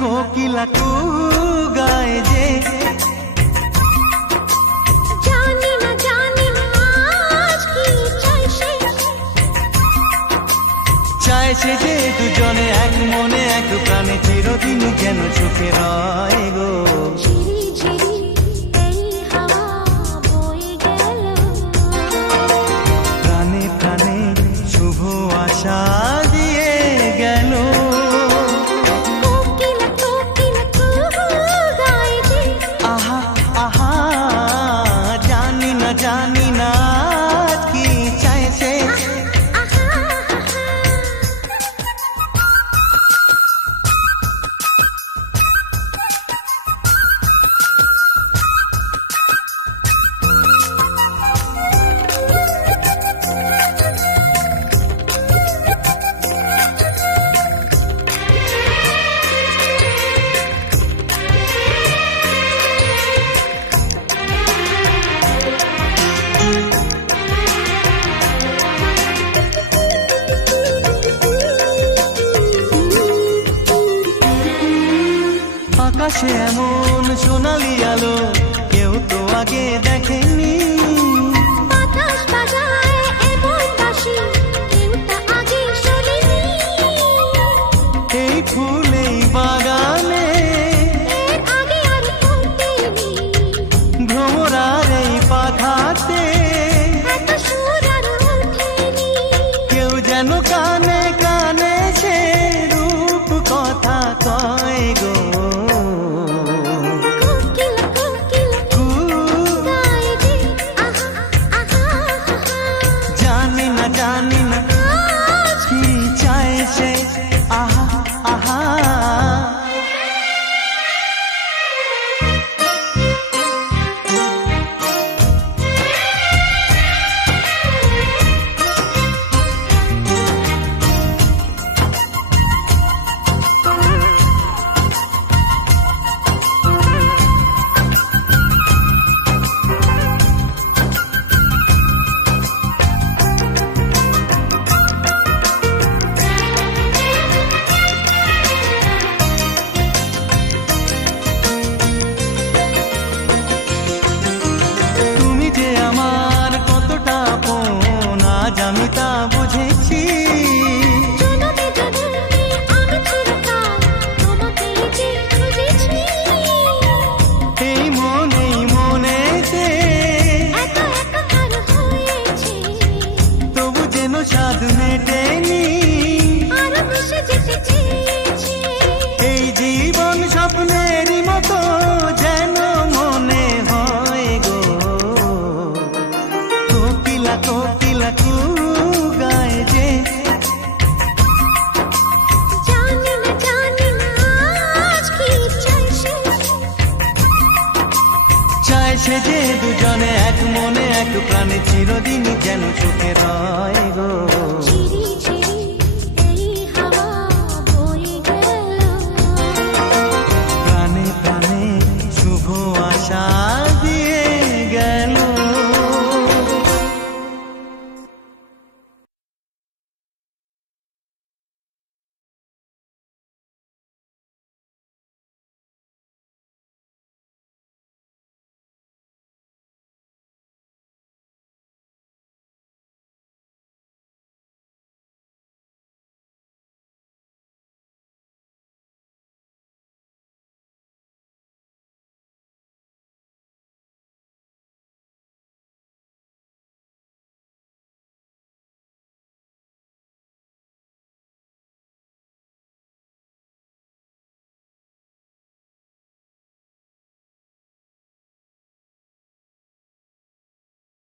কোকিলা কু গায় যে জানি না আজ কি চায় সে যে দুজনে এক মনে এক প্রাণে চিরদিন যেন সুখে রয় গো। ঝিরি ঝিরি এই হাওয়া বয়ে গেল, প্রাণে প্রাণে শুভ আশা দিয়ে গেল। কোকিলা কু গায় যে আহা আহা জানি না আজ কি চায় সে। আহা আকাশে এমন সোনালি আলো কেউ তো আগে দেখেনি। বাতাস বাজায় এমন বাঁশি কেউ তা আগে শোনেনি। এই ফুল এই বাগানে এর আগে আর ফুটেনি, ভ্রমরার এই পাখাতে এত সুর আর ওঠেনি। কেউ যেন কানে কানে সে রূপ কথা কয় গো। কোকিলা কু গায় যে আহা আহা জানি না আজ কি চায় সে। আহা আহা তুমি যে আমার কতটা আপন আজ আমি তা বুঝেছি। জনমে জনমে আমি চিরকাল তোমাকেই যে খুঁজেছি। এই মনেতে এত একাকার হয়েছে, তবু যেন স্বাদ মেটেনি। আরো মিশে যেতে চেয়েছি। এই জীবন স্বপ্নেরই মতো যেন মনে হয় গো। কোকিলা কু গায় যে জানি না আজ কি চায় সে। চায় সে যে দুজনে এক মনে এক প্রাণে চিরদিন যেন সুখে রয় গো। ঝিরি